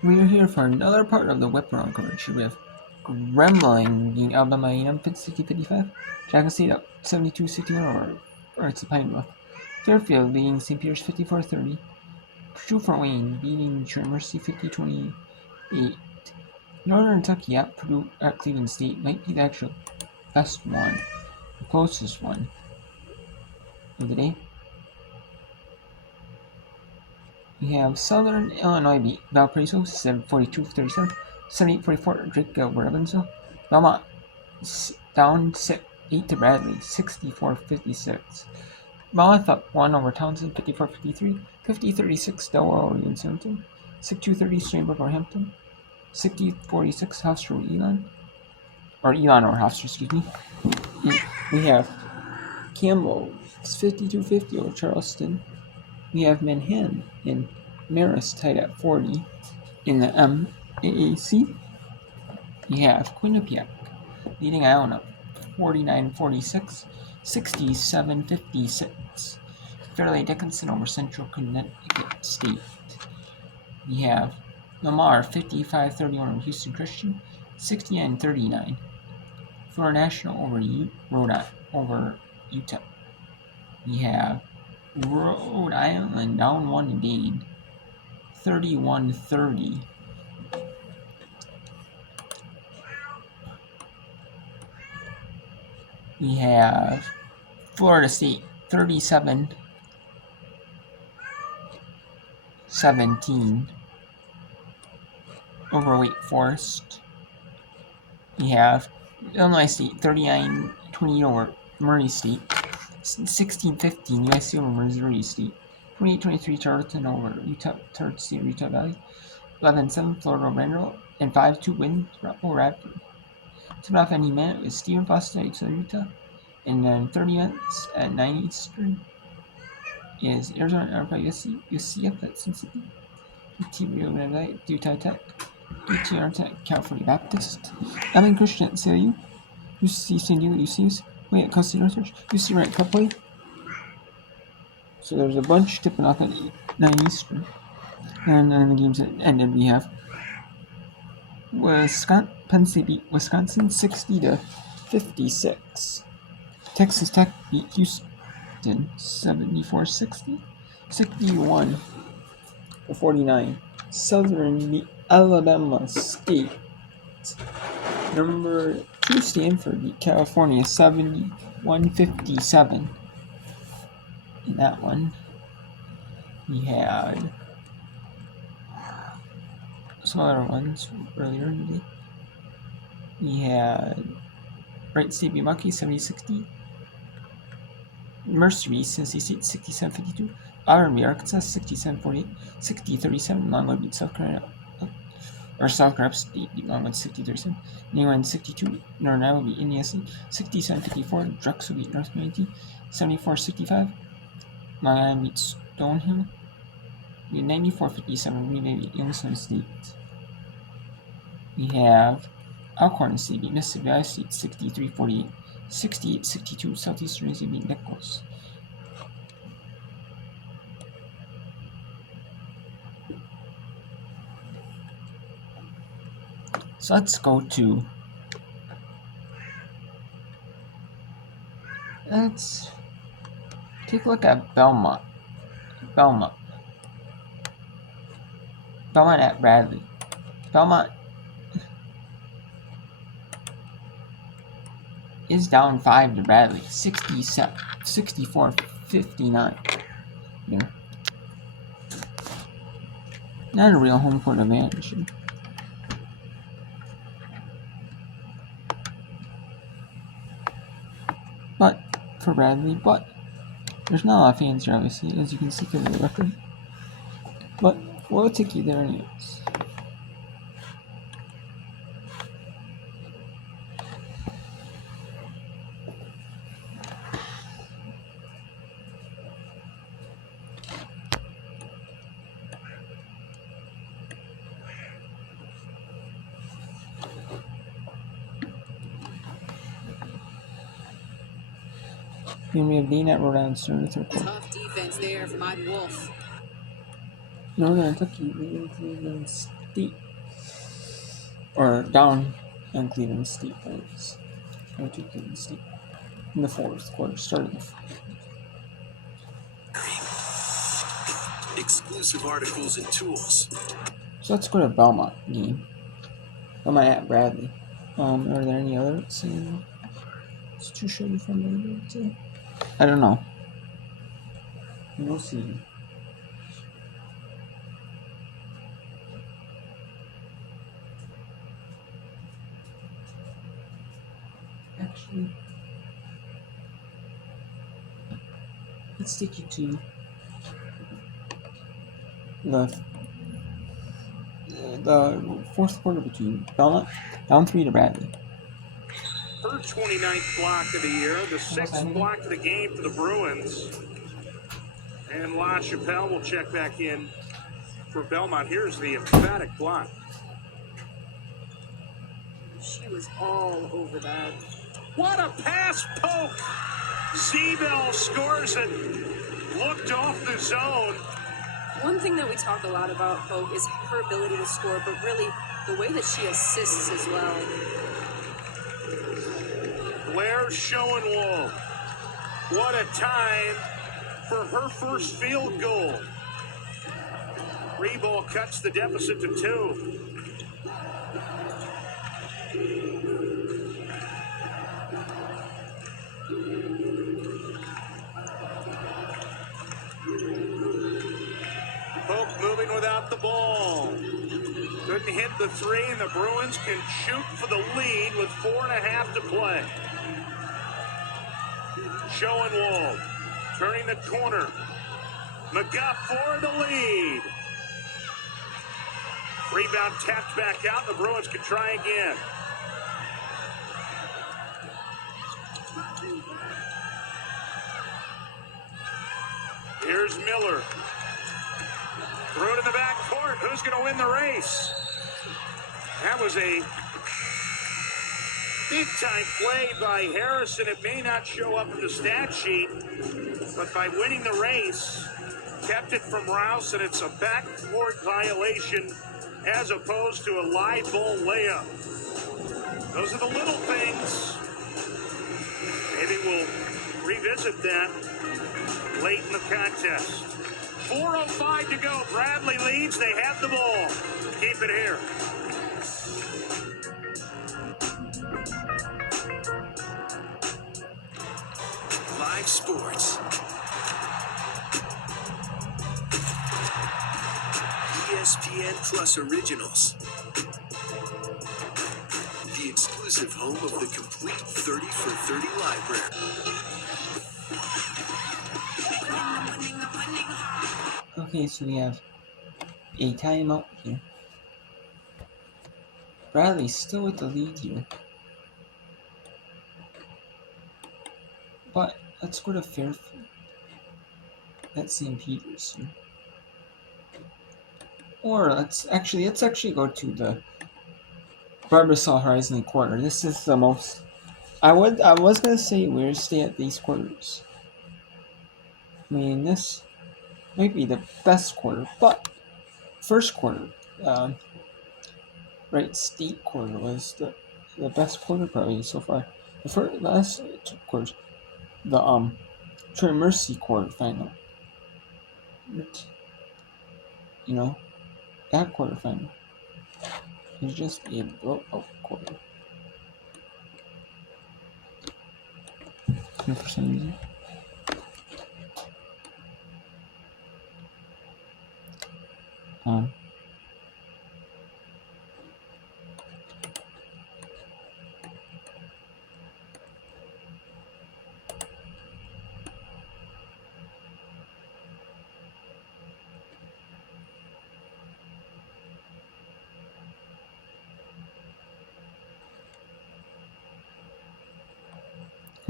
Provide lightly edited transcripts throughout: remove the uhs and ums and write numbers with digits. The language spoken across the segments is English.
We are here for another part of the whip around coverage with Grembling being Alabama A&M 60-55, Jackson State up 72-61 over its Pine Bluff, Fairfield leading St. Peter's 54-30, Purdue Fort Wayne beating Mercy 50-28, Northern Kentucky at Purdue at Cleveland State might be the actual best one, the closest one of the day. We have Southern Illinois beat Valparaiso 42-37, 78-44 Drake over Evansville. Belmont down 8 to Bradley 64-56. Monmouth up 1 over Townsend 54-53, 50-36 Delaware over Unison, 62-30 Steinberg over Hampton, 60-46 Hofstra over Elon over Hofstra, excuse me. We have Campbell 52-50 over Charleston. We have Manhattan and Marist tied at 40 in the MAAC. We have Quinnipiac leading Iona 49-46, 67-56. Fairleigh Dickinson over Central Connecticut State. We have Lamar 55-31 over Houston Christian, 69-39. Florida National over Utah. We have Rhode Island down 1 to Dade, 31-30. We have Florida State 37-17 over Wake Forest. We have Illinois State 39-28 over Murray State, 16-15 USC over Missouri State, 28-23 Charlton over Tarrant State Utah Valley, 11-7 Florida over Vanderbilt, and 5-2 win over Radford. Tipping off any minute with Stephen Foster at Utah, and then 30 minutes at 9 Eastern is Arizona UCF at Cincinnati, UT Rio Grande, Utah Tech, UT Artec, California Baptist, Allen Christian at CLU, UC San Diego, UC's way at Costa Northridge, UC Wright Cupway. So there's a bunch tipping off at 9 Eastern. And then the games that ended, we have Penn State beat Wisconsin 60-56. Texas Tech beat Houston 74-60, 61-49. Southern beat Alabama State. Number 2 Stanford beat California 71-57. In that one, we had some other ones from earlier in the day. We had Wright State beat Bucky 70-60. Mercer beat Tennessee State 67-52. Auburn beat Arkansas 67-48. 60-37. Longwood beat South Carolina State beat Longwood 60-37. New England 62. Northern Iowa beat Indiana State 67-54. Drexel beat North Carolina 74-65. Long Island beat Stonehill. We had 94-57. Green Bay beat Youngstown State. We have Alcorn State beat Mississippi Valley State 63-48. 68-62. Southeastern State beat Nichols. So let's take a look at Belmont at Bradley. Belmont is down 5 to Bradley, 64-59. Yeah. Not a real home court advantage. But for Bradley, there's not a lot of fans here, obviously, as you can see because of the record. But we'll take you there anyways. Then we have Dean at Rhode Island starting the third quarter. Tough defense there from Ivy Wolf. Northern Kentucky leading Cleveland State. Or down on Cleveland State points. Or to Cleveland State. In the fourth quarter, starting the fourth. Exclusive articles and tools. So let's go to Belmont game. Belmont at Bradley. Are there any other to show you from later? I don't know. We'll see. Actually, let's take you to the fourth quarter between Belmont down 3 to Bradley. Her 29th block of the year, the 6th block of the game for the Bruins. And La Chapelle will check back in for Belmont. Here's the emphatic block. She was all over that. What a pass poke! Zebel scores it. Looked off the zone. One thing that we talk a lot about, Pope, is her ability to score, but really the way that she assists as well. Blair Schoenwald. What a time for her first field goal. Reball cuts the deficit to 2. Pope moving without the ball. Couldn't hit the 3, and the Bruins can shoot for the lead with 4.5 to play. Schoenwald turning the corner. McGuff for the lead. Rebound tapped back out. The Bruins can try again. Here's Miller. Threw it in the back court. Who's going to win the race? That was a big-time play by Harrison. It may not show up in the stat sheet, but by winning the race, kept it from Rouse, and it's a backcourt violation as opposed to a live ball layup. Those are the little things. Maybe we'll revisit that late in the contest. 4:05 to go. Bradley leads. They have the ball. Keep it here. Live sports. ESPN Plus Originals. The exclusive home of the complete 30 for 30 library. Okay, so we have a timeout here. Bradley's still with the lead here. But let's go to Fairfield. That's St. Peter's here. Or let's actually go to the Barbasol Horizon quarter. This is the most I was gonna say we're stay at these quarters. I mean, this might be the best quarter, but first quarter, right, state quarter was the best quarter probably so far. The last two quarters, the Trent Mercy quarter final. You know, that quarter final is just a blowout quarter. And for some reason.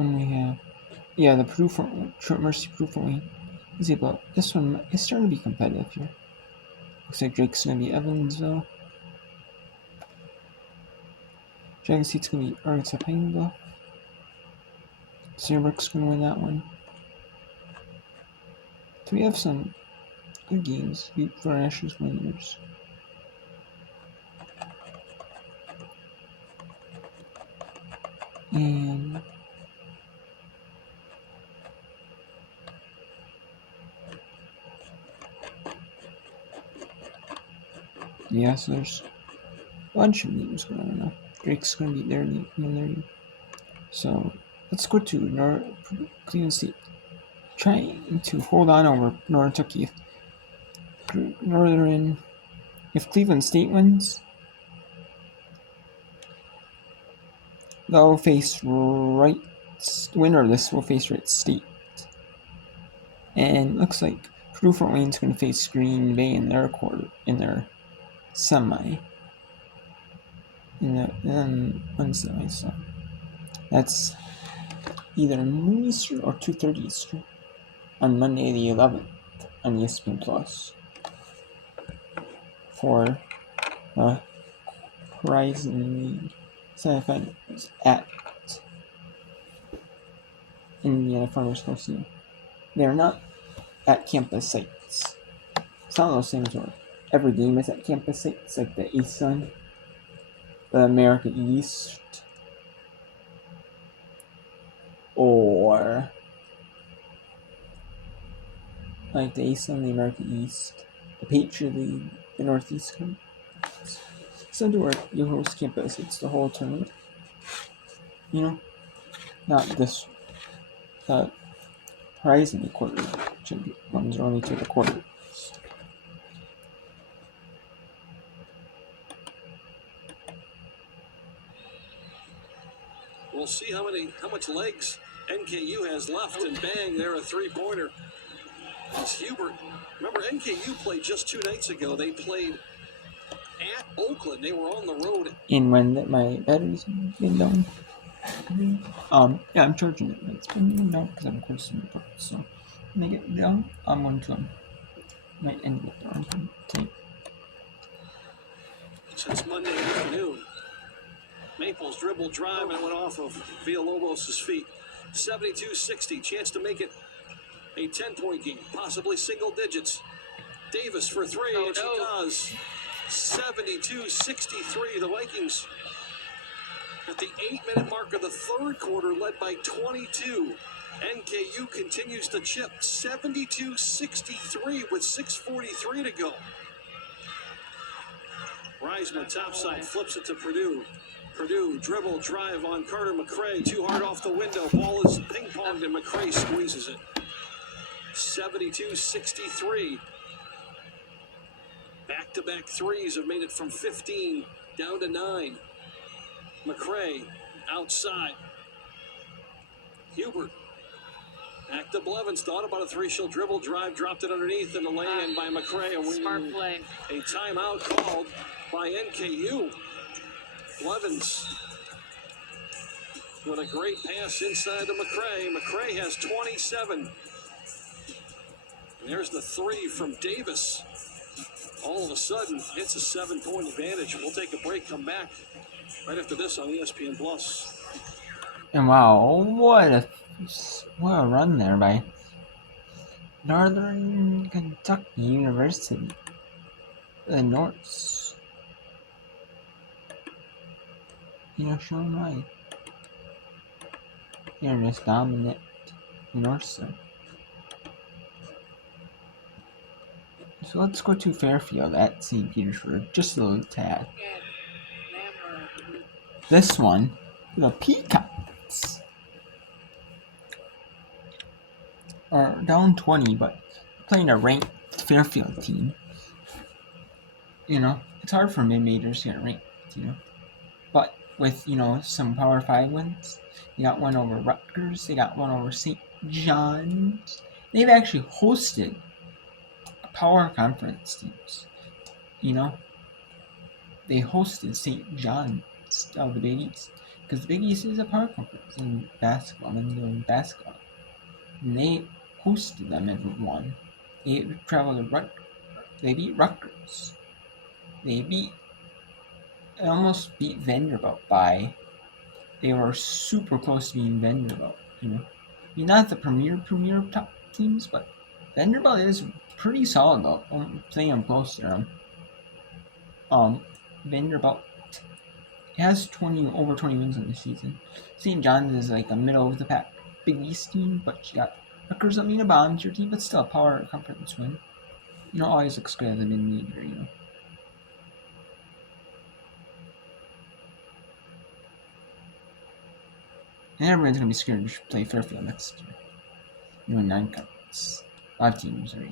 And we have, the Trent Mercy Proof only. Let's see about this one. It's starting to be competitive here. Looks like Drake's gonna be Evansville. Dragon State's gonna be Arkansas Paynetville. Seabrook's gonna win that one. So we have some good games for Ashes winners. And yeah, so there's a bunch of games going on now. Drake's going to be there in there. So let's go to Cleveland State. Trying to hold on over Northern Kentucky. If Cleveland State wins, they'll face Wright. Winner of this will face Wright State. And looks like Purdue Fort Wayne's going to face Green Bay in their semi. Wednesday night, so that's either noon Eastern or 2:30 Eastern on Monday the 11th on ESPN Plus for Horizon League semifinals at Indiana Farmers Coliseum. They're not at campus sites. It's not those things where every game is at campus sites, like the ASUN, the America East, or like the ASUN, the America East, the Patriot League, the Northeast Conference. So to where you host campus, it's the whole tournament. You know, not this Horizon the quarter ones are only to the quarter. We'll see how much legs NKU has left, and bang, they're a three-pointer. It's Hubert. Remember, NKU played just 2 nights ago. They played at Oakland. They were on the road. And when my battery's been down, yeah, I'm charging it. It's been down because I'm closing the report. So when I get down, I'm going to might end it down tonight. Since Monday afternoon, Maples dribble drive and went off of Villalobos' feet. 72-60, chance to make it a 10-point game, possibly single digits. Davis for three, and she does. 72-63, the Vikings at the 8-minute mark of the third quarter, led by 22. NKU continues to chip. 72-63 with 6:43 to go. Reisman topside flips it to Purdue. Purdue dribble drive on Carter McCray. Too hard off the window. Ball is ping-ponged and McCray squeezes it. 72-63. Back-to-back threes have made it from 15 down to 9. McCray outside. Hubert. Back to Blevins. Thought about a three. She'll dribble, drive, dropped it underneath, and the lay-in by McCray. Smart play. A timeout called by NKU. Blevins with a great pass inside to McCray. McCray has 27. And there's the three from Davis. All of a sudden, it's a 7-point advantage. We'll take a break, come back right after this on ESPN Plus. And wow, what a run there by Northern Kentucky University. The Norse. Showing why. They're just dominant Norse. So let's go to Fairfield at St. Petersburg, just a little tad. This one, the Peacocks are down 20, but playing a ranked Fairfield team. It's hard for mid-majors to get ranked, But with, some Power 5 wins, they got one over Rutgers, they got one over St. John's. They've actually hosted Power Conference teams. They hosted St. John's of the Big East, because the Big East is a Power Conference in basketball, and basketball. And they hosted them and won. They traveled to Rutgers. They beat Rutgers. They almost beat Vanderbilt by. They were super close to being Vanderbilt. Not the premier top teams, but Vanderbilt is pretty solid though. Playing them close there. Vanderbilt has over 20 wins in the season. St. John's is like a middle of the pack Big East team, but you got Rutgers, Atlanta Bombs, your team, but still a power conference win. Always looks good as a mid-major, And everyone's gonna be scared to play Fairfield next year. In 9 conference. 5 teams are,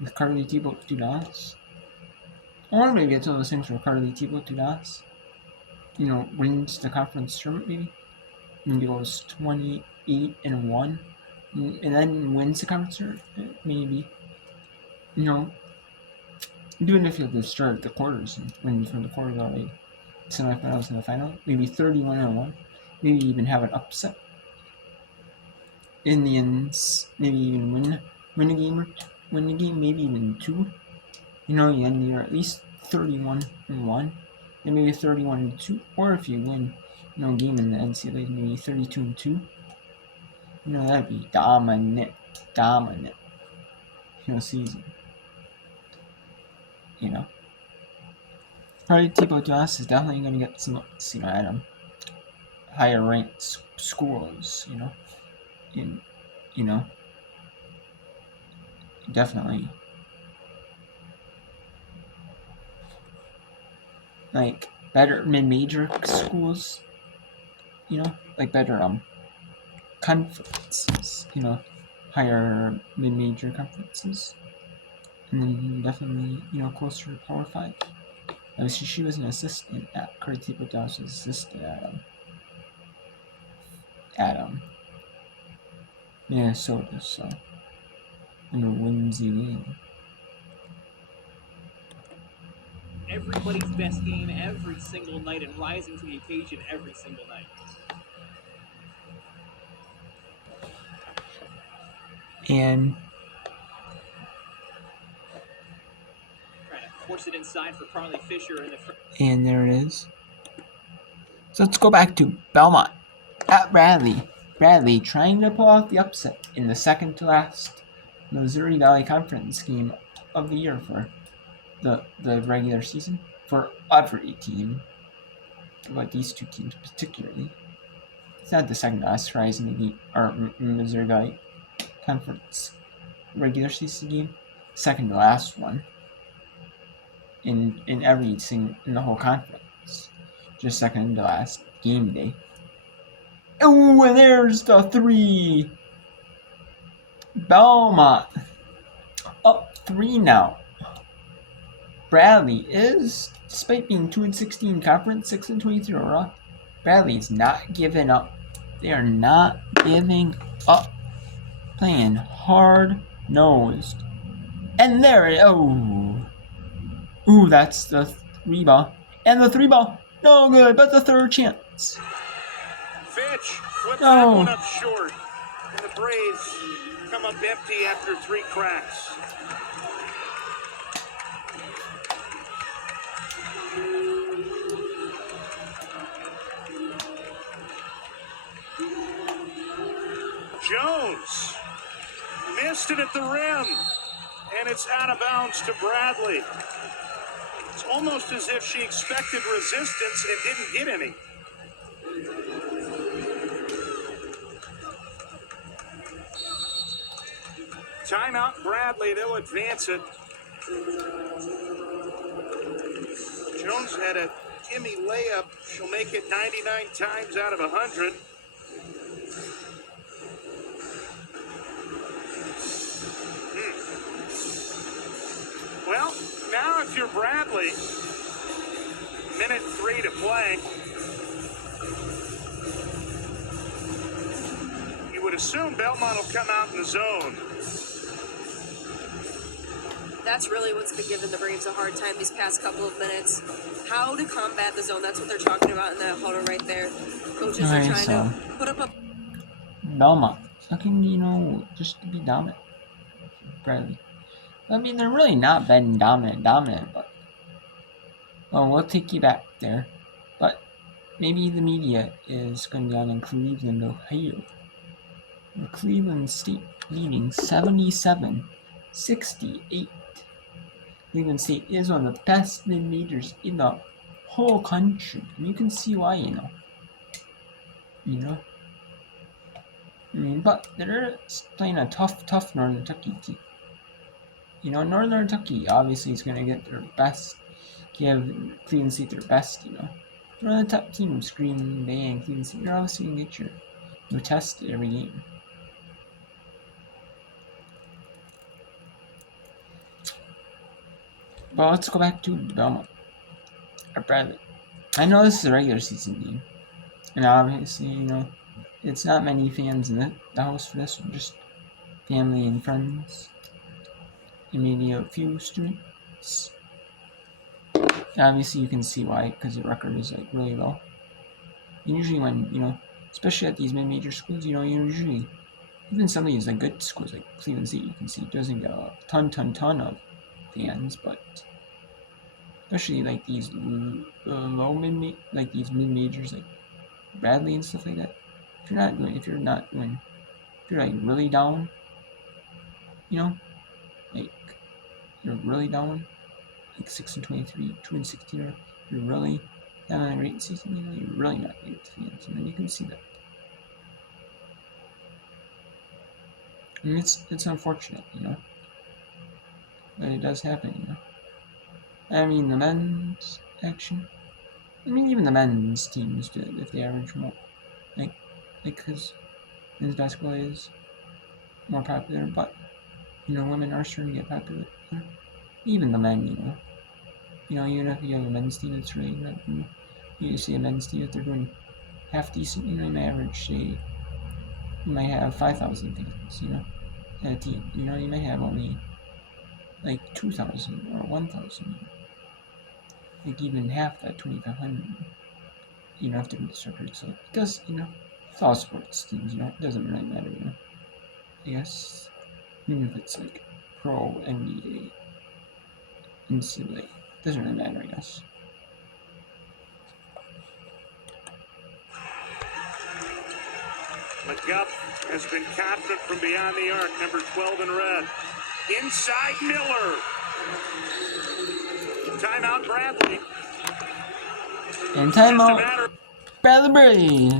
With Carly Thibault, 2 dots. I wonder maybe it's one of those things where Carly Thibault, 2 dots. Wins the conference tournament maybe. Maybe goes 28-1. And then wins the conference tournament, maybe. Doing if you have to start the quarters and win from the quarters already. Semifinals and the final. Maybe 31-1. Maybe even have an upset. Indians maybe even win a game, maybe even 2. You end the year at least 31-1, then maybe 31-2, or if you win, a game in the NCAA, maybe 32-2. That'd be dominant season. Probably Thibault Joss is definitely going to get some looks, at higher ranked schools, definitely. Like better mid-major schools, like better conferences, higher mid-major conferences, and then definitely closer to Power 5. Obviously, she was an assistant at Carly Thibault was assistant at Minnesota, so under Lindsay Lee. Everybody's best game every single night and rising to the occasion every single night. And trying to force it inside for Carly Fisher in the front. And there it is. So let's go back to Belmont at Bradley. Bradley trying to pull off the upset in the second to last Missouri Valley Conference game of the year for the regular season for every team, but these 2 teams particularly. It's not the second to last Horizon game or Missouri Valley Conference regular season game, second to last one in the whole conference, just second to last game day. Oh, and there's the 3. Belmont up 3 now. Bradley is, despite being 2-16 conference, 6-23 overall, Bradley's not giving up. They are not giving up. Playing hard-nosed. And there it that's the 3 ball. And the 3 ball, no good, but the third chance. Fitch flipped that one up short. And the Braves come up empty after 3 cracks. Jones missed it at the rim, and it's out of bounds to Bradley. It's almost as if she expected resistance and didn't get any. Timeout Bradley, they'll advance it. Jones had a gimme layup. She'll make it 99 times out of 100. Well, now if you're Bradley, minute 3 to play, you would assume Belmont will come out in the zone. That's really what's been giving the Braves a hard time these past couple of minutes. How to combat the zone. That's what they're talking about in that huddle right there. Coaches are trying to put up a... Belmont looking, just to be dominant. Bradley. I mean, they're really not been dominant, but we'll take you back there. But maybe the media is going down in Cleveland, Ohio, or Cleveland State, leading 77-68. Cleveland State is one of the best mid-majors in the whole country. And you can see why, you know. I mean, but they're playing a tough Northern Kentucky team. You know, Northern Kentucky obviously is going to get their best, give Cleveland State their best, you know. One of the top teams, Green Bay and Cleveland State, you're obviously going to get your test every game. But let's go back to Belmont. Or Bradley. I know this is a regular season game. And obviously, you know, it's not many fans in the house for this one, just family and friends. And maybe a few students. Obviously, you can see why, because the record is like really low. And usually, when you know, especially at these mid-major schools, you know, usually even some of these like good schools like Cleveland State, you can see it doesn't get a ton of fans, but especially like these low mid like these mid-majors like Bradley and stuff like that. If you're like really down, you know, like you're really down, like 6-23, 2-16, or you're really having a great season, you know, you're really not great with fans, and then you can see that. I mean, it's unfortunate, you know, but it does happen, you know. I mean, the men's action. I mean, even the men's teams do if they average more, like because men's basketball is more popular, but you know, women are starting to get popular. You know? Even the men, you know, even if you have a men's team that's really good, you know, you see a men's team if they're doing half decent, you know, on average, say, you might have 5,000 fans, you know, at a team. You know, you may have only like 2,000 or 1,000. Like even half that 2,500. You know, after this record, so it does, you know, it's all sports teams, you know, it doesn't really matter, you know. I guess even if it's like pro NBA, NCAA, it doesn't really matter, I guess. McGuff has been confident from beyond the arc, number 12 in red. Inside Miller. Timeout Bradley. And timeout Bradley.